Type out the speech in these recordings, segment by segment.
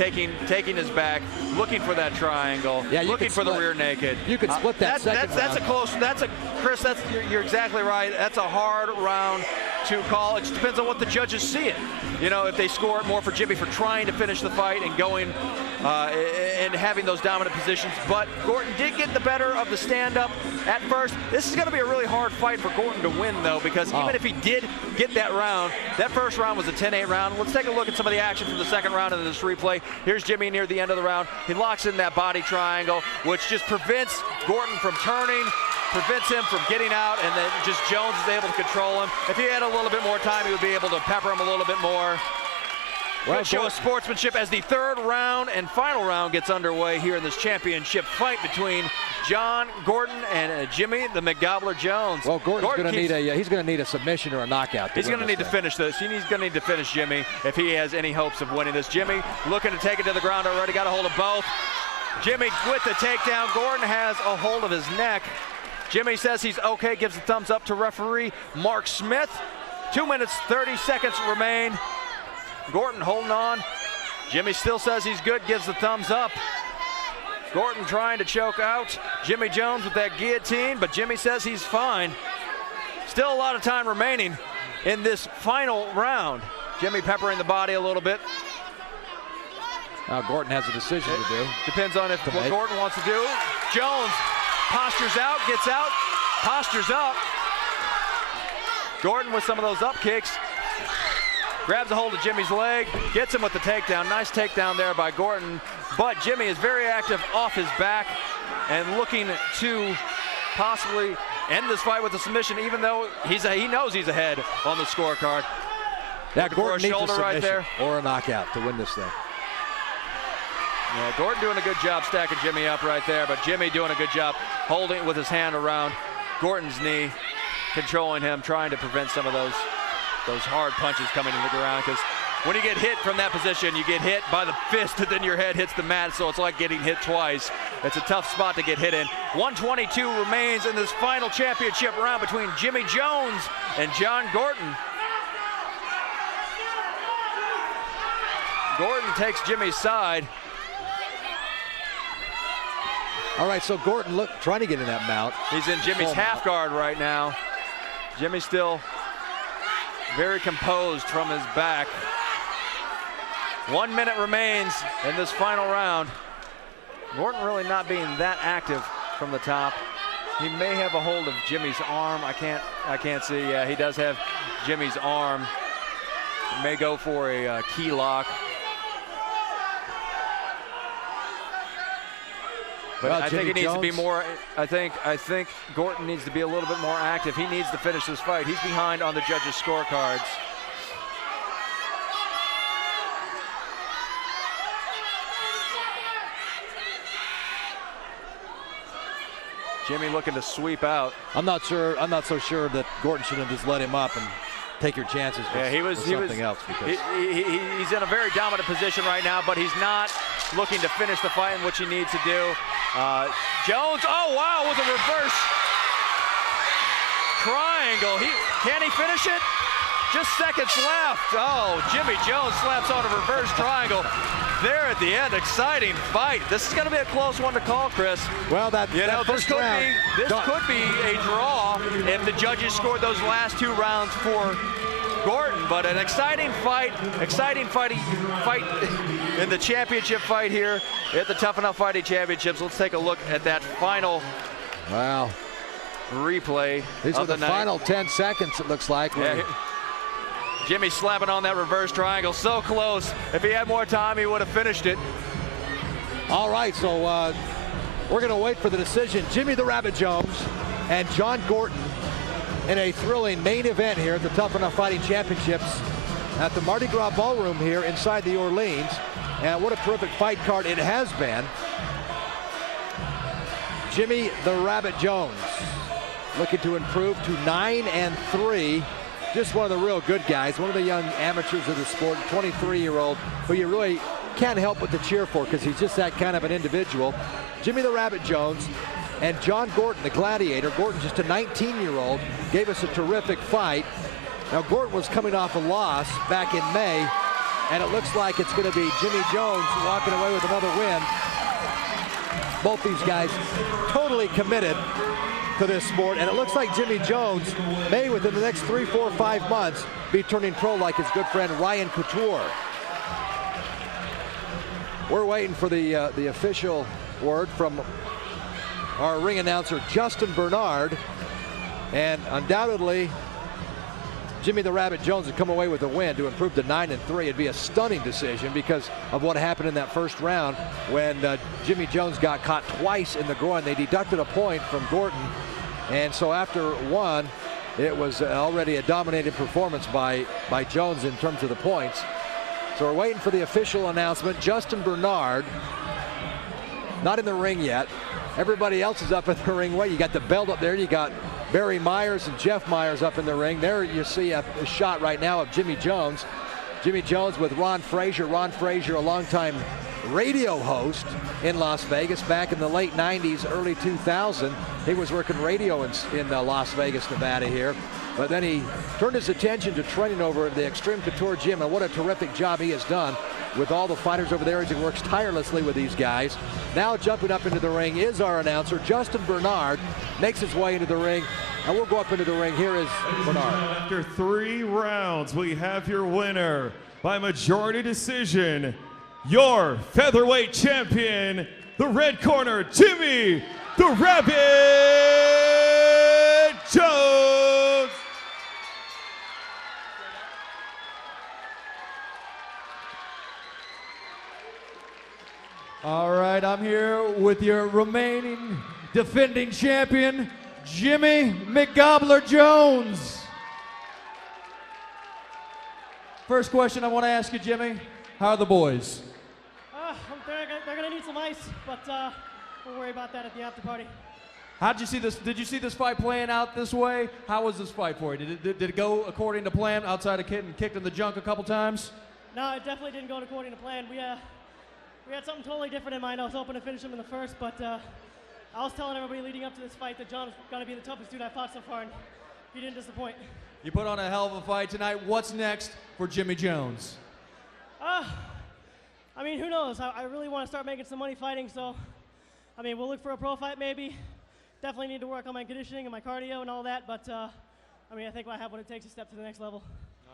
taking his back, looking for that triangle, looking for the rear naked. You could split that second That's a close. Chris. You're exactly right. That's a hard round to call. It just depends on what the judges see it. You know, if they score it more for Jimmy for trying to finish the fight and going and having those dominant positions. But Gorton did get the better of the stand-up at first. This is going to be a really hard fight for Gorton to win, though, because even if he did get that round, that first round was a 10-8 round. Let's take a look at some of the action from the second round in this replay. Here's Jimmy near the end of the round. He locks in that body triangle, which just prevents Gorton from turning, prevents him from getting out, and then just Jones is able to control him. If he had a little bit more time, he would be able to pepper him a little bit more. Good show of sportsmanship as the third round and final round gets underway here in this championship fight between Jon Gorton and Jimmy the McGobbler Jones. Well, Gorton's going to need he's going to need a submission or a knockout. He's going to need to finish this. He's going to need to finish Jimmy if he has any hopes of winning this. Jimmy looking to take it to the ground already, got a hold of both. Jimmy with the takedown. Gorton has a hold of his neck. Jimmy says he's okay, gives a thumbs up to referee Mark Smith. 2 minutes, 30 seconds remain. Gorton holding on. Jimmy still says he's good, gives the thumbs up. Gorton trying to choke out Jimmy Jones with that guillotine, but Jimmy says he's fine. Still a lot of time remaining in this final round. Jimmy peppering the body a little bit. Now Gorton has a decision to do. Depends on what Gorton wants to do. Jones postures out, gets out, postures up. Gorton with some of those up kicks. Grabs a hold of Jimmy's leg, gets him with the takedown. Nice takedown there by Gorton. But Jimmy is very active off his back and looking to possibly end this fight with a submission, even though he knows he's ahead on the scorecard. That Gorton needs a submission right there. Or a knockout to win this thing. Yeah, Gorton doing a good job stacking Jimmy up right there, but Jimmy doing a good job holding with his hand around Gorton's knee, controlling him, trying to prevent some of those hard punches coming to the ground, because when you get hit from that position, you get hit by the fist and then your head hits the mat, so it's like getting hit twice. It's a tough spot to get hit in. 122 remains in this final championship round between Jimmy Jones and Jon Gorton. Gorton takes Jimmy's side. All right, so Gorton trying to get in that mount. He's in Jimmy's half guard right now. Jimmy still very composed from his back. 1 minute remains in this final round. Gorton really not being that active from the top. He may have a hold of Jimmy's arm. I can't see. Yeah, he does have Jimmy's arm. He may go for a key lock. But I think it needs to be more. I think Gorton needs to be a little bit more active. He needs to finish this fight. He's behind on the judges' scorecards. Jimmy looking to sweep out. I'm not so sure that Gorton should have just let him up and take your chances with something else. Because he's in a very dominant position right now, but he's not looking to finish the fight in which he needs to do. Jones, oh wow, with a reverse triangle. Can he finish it? Just seconds left. Oh, Jimmy Jones slaps on a reverse triangle there at the end. Exciting fight. This is going to be a close one to call, Chris. Well, this could be a draw if the judges scored those last two rounds for Gorton, but an exciting fight in the championship fight here at the Tuff-N-Uff Fighting Championships. Let's take a look at that final replay. These are the final 10 seconds, it looks like. Yeah, Jimmy slapping on that reverse triangle, so close. If he had more time, he would have finished it. All right, so we're going to wait for the decision. Jimmy the Rabbit Jones and Jon Gorton in a thrilling main event here at the Tuff-N-Uff Fighting Championships at the Mardi Gras Ballroom here inside the Orleans. And what a terrific fight card it has been. Jimmy the Rabbit Jones looking to improve to 9-3. Just one of the real good guys, one of the young amateurs of the sport, 23-year-old, who you really can't help but to cheer for because he's just that kind of an individual. Jimmy the Rabbit Jones and Jon Gorton, the Gladiator. Gorton, just a 19-year-old, gave us a terrific fight. Now, Gorton was coming off a loss back in May and it looks like it's going to be Jimmy Jones walking away with another win. Both these guys totally committed to this sport, and it looks like Jimmy Jones may, within the next 3, 4, 5 months, be turning pro like his good friend Ryan Couture. We're waiting for the official word from our ring announcer Justin Bernard, and undoubtedly Jimmy the Rabbit Jones would come away with a win to improve to 9-3. It'd be a stunning decision because of what happened in that first round when Jimmy Jones got caught twice in the groin. They deducted a point from Gorton, and so after one, it was already a dominated performance by Jones in terms of the points. So we're waiting for the official announcement. Justin Bernard, not in the ring yet. Everybody else is up in the ring. You got the belt up there. You got Barry Myers and Jeff Myers up in the ring. There you see a shot right now of Jimmy Jones. Jimmy Jones with Ron Frazier. Ron Frazier, a longtime radio host in Las Vegas back in the late 90s, early 2000. He was working radio in Las Vegas, Nevada here. But then he turned his attention to training over at the Extreme Couture Gym, and what a terrific job he has done with all the fighters over there as he works tirelessly with these guys. Now jumping up into the ring is our announcer, Justin Bernard, makes his way into the ring, and we'll go up into the ring. Here is Bernard. After 3 rounds, we have your winner by majority decision, your featherweight champion, the red corner, Jimmy the Rabbit Jones. All right, I'm here with your remaining defending champion, Jimmy McGobbler Jones. First question I want to ask you, Jimmy, how are the boys? They're gonna need some ice, but we'll worry about that at the after party. How'd you see this? Did you see this fight playing out this way? How was this fight for you? Did it go according to plan outside of getting kicked in the junk a couple times? No, it definitely didn't go according to plan. We had something totally different in mind. I was hoping to finish him in the first, but I was telling everybody leading up to this fight that Jon was gonna be the toughest dude I fought so far, and he didn't disappoint. You put on a hell of a fight tonight. What's next for Jimmy Jones? I mean, who knows? I really want to start making some money fighting, so I mean, we'll look for a pro fight maybe. Definitely need to work on my conditioning and my cardio and all that, but I mean, I think I have what it takes to step to the next level.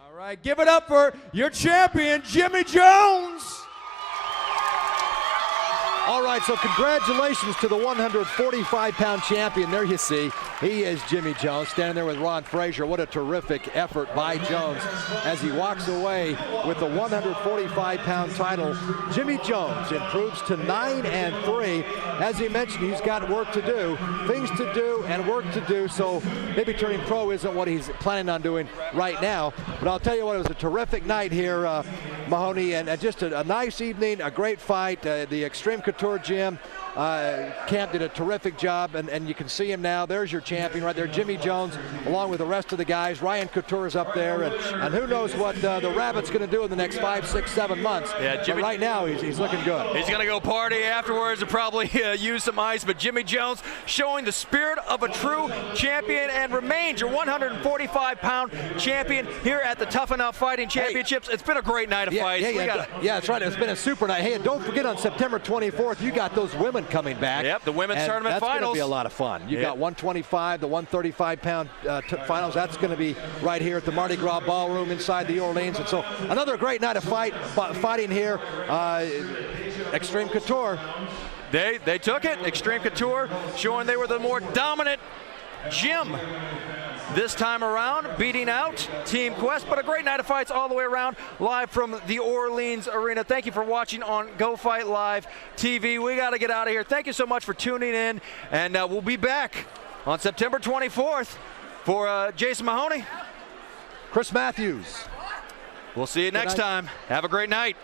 All right, give it up for your champion, Jimmy Jones. All right, so congratulations to the 145-pound champion. There you see, he is Jimmy Jones, standing there with Ron Frazier. What a terrific effort by Jones as he walks away with the 145-pound title. Jimmy Jones improves to 9-3. As he mentioned, he's got work to do, things to do, and work to do, so maybe turning pro isn't what he's planning on doing right now. But I'll tell you what, it was a terrific night here, Mahoney, and just a nice evening, a great fight. The Extreme Couture Gym. Camp did a terrific job, and you can see him now. There's your champion right there, Jimmy Jones, along with the rest of the guys. Ryan Couture is up there, and who knows what the Rabbit's going to do in the next 5, 6, 7 months. Yeah, Jimmy, but right now he's looking good. He's going to go party afterwards and probably use some ice, but Jimmy Jones showing the spirit of a true champion and remains your 145-pound champion here at the Tuff-N-Uff Fighting Championships. Hey, it's been a great night of fights. Yeah, that's right. It's been a super night. Hey, and don't forget on September 24th, you got those women coming back. Yep, the women's tournament that's finals. That's going to be a lot of fun. You got 125, the 135-pound finals. That's going to be right here at the Mardi Gras Ballroom inside the Orleans. And so another great night of fighting here. Extreme Couture. They took it. Extreme Couture showing they were the more dominant gym this time around, beating out Team Quest. But a great night of fights all the way around, live from the Orleans Arena. Thank you for watching on Go Fight Live TV. We got to get out of here. Thank you so much for tuning in, and we'll be back on September 24th for Jason Mahoney, Chris Matthews. We'll see you next time. Have a great night.